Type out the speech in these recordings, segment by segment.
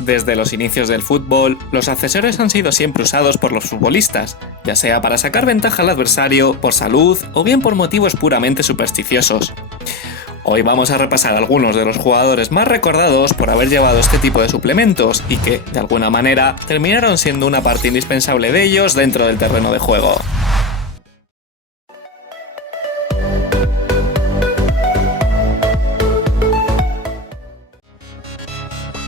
Desde los inicios del fútbol, los accesorios han sido siempre usados por los futbolistas, ya sea para sacar ventaja al adversario, por salud o bien por motivos puramente supersticiosos. Hoy vamos a repasar algunos de los jugadores más recordados por haber llevado este tipo de suplementos y que, de alguna manera, terminaron siendo una parte indispensable de ellos dentro del terreno de juego.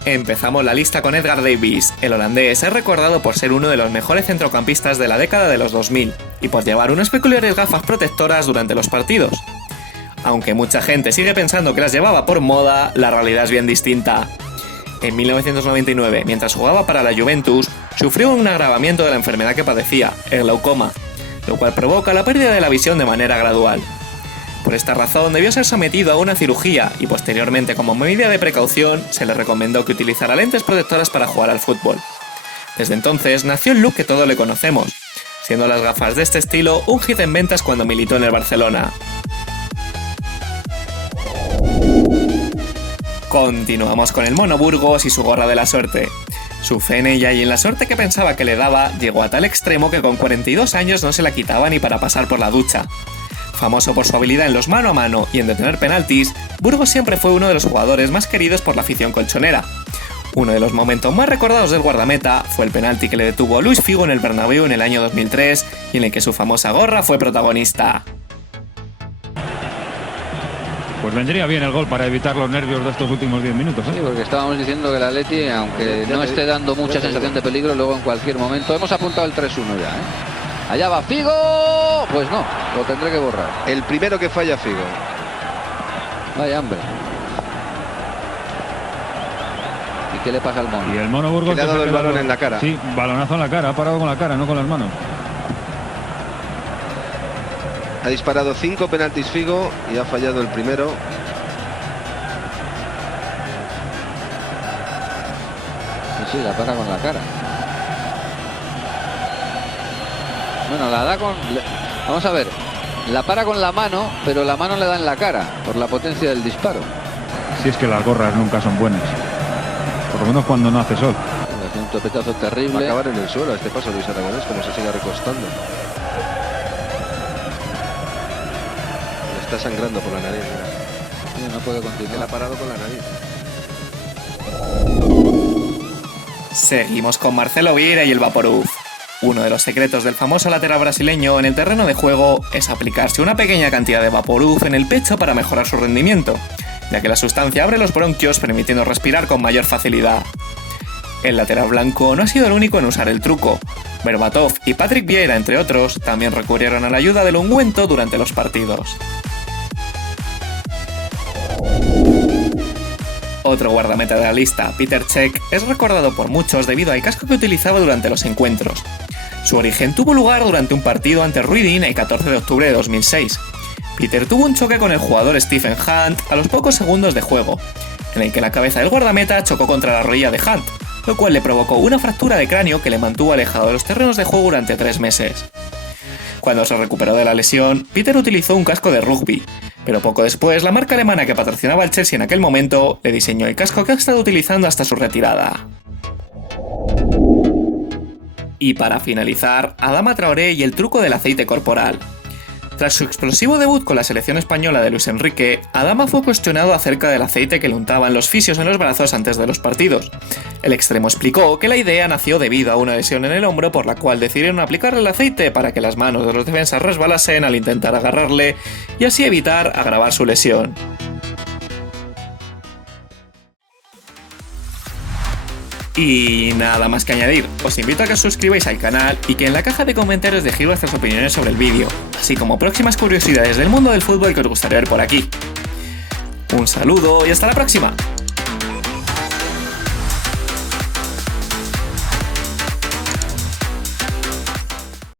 Empezamos la lista con Edgar Davids. El holandés es recordado por ser uno de los mejores centrocampistas de la década de los 2000 y por llevar unas peculiares gafas protectoras durante los partidos. Aunque mucha gente sigue pensando que las llevaba por moda, la realidad es bien distinta. En 1999, mientras jugaba para la Juventus, sufrió un agravamiento de la enfermedad que padecía, el glaucoma, lo cual provoca la pérdida de la visión de manera gradual. Por esta razón debió ser sometido a una cirugía y posteriormente, como medida de precaución, se le recomendó que utilizara lentes protectoras para jugar al fútbol. Desde entonces nació el look que todos le conocemos, siendo las gafas de este estilo un hit en ventas cuando militó en el Barcelona. Continuamos con el Mono Burgos y su gorra de la suerte. Su fe en ella y en la suerte que pensaba que le daba llegó a tal extremo que con 42 años no se la quitaba ni para pasar por la ducha. Famoso por su habilidad en los mano a mano y en detener penaltis, Burgos siempre fue uno de los jugadores más queridos por la afición colchonera. Uno de los momentos más recordados del guardameta fue el penalti que le detuvo Luis Figo en el Bernabéu en el año 2003 y en el que su famosa gorra fue protagonista. Pues vendría bien el gol para evitar los nervios de estos últimos 10 minutos, ¿eh? Sí, porque estábamos diciendo que el Atleti, aunque no esté dando mucha sensación de peligro, luego en cualquier momento hemos apuntado el 3-1 ya, ¿eh? Allá va Figo, pues no, lo tendré que borrar. El primero que falla Figo. Vaya hambre. ¿Y qué le pasa al Mono? Y el Mono Burgos le ha dado el balón en la cara. Sí, balonazo en la cara, ha parado con la cara, no con las manos. Ha disparado 5 penaltis Figo y ha fallado el primero. Sí, la para con la cara. Bueno, la da con... Vamos a ver. La para con la mano, pero la mano le da en la cara por la potencia del disparo. Si es que las gorras nunca son buenas. Por lo menos cuando no hace sol. Hace un topetazo terrible. Va a acabar en el suelo a este paso Luis Aragonés, como se siga recostando. Le está sangrando por la nariz, mira. Sí, no puede continuar. Él ha parado con la nariz. Seguimos con Marcelo Vieira y el Vaporub. Uno de los secretos del famoso lateral brasileño en el terreno de juego es aplicarse una pequeña cantidad de Vaporub en el pecho para mejorar su rendimiento, ya que la sustancia abre los bronquios permitiendo respirar con mayor facilidad. El lateral blanco no ha sido el único en usar el truco. Berbatov y Patrick Vieira, entre otros, también recurrieron a la ayuda del ungüento durante los partidos. Otro guardameta de la lista, Petr Cech, es recordado por muchos debido al casco que utilizaba durante los encuentros. Su origen tuvo lugar durante un partido ante Reading el 14 de octubre de 2006. Peter tuvo un choque con el jugador Stephen Hunt a los pocos segundos de juego, en el que la cabeza del guardameta chocó contra la rodilla de Hunt, lo cual le provocó una fractura de cráneo que le mantuvo alejado de los terrenos de juego durante 3 meses. Cuando se recuperó de la lesión, Peter utilizó un casco de rugby, pero poco después la marca alemana que patrocinaba al Chelsea en aquel momento le diseñó el casco que ha estado utilizando hasta su retirada. Y para finalizar, Adama Traoré y el truco del aceite corporal. Tras su explosivo debut con la selección española de Luis Enrique, Adama fue cuestionado acerca del aceite que le untaban los fisios en los brazos antes de los partidos. El extremo explicó que la idea nació debido a una lesión en el hombro por la cual decidieron aplicarle el aceite para que las manos de los defensas resbalasen al intentar agarrarle y así evitar agravar su lesión. Y nada más que añadir, os invito a que os suscribáis al canal y que en la caja de comentarios dejéis vuestras opiniones sobre el vídeo, así como próximas curiosidades del mundo del fútbol que os gustaría ver por aquí. Un saludo y hasta la próxima.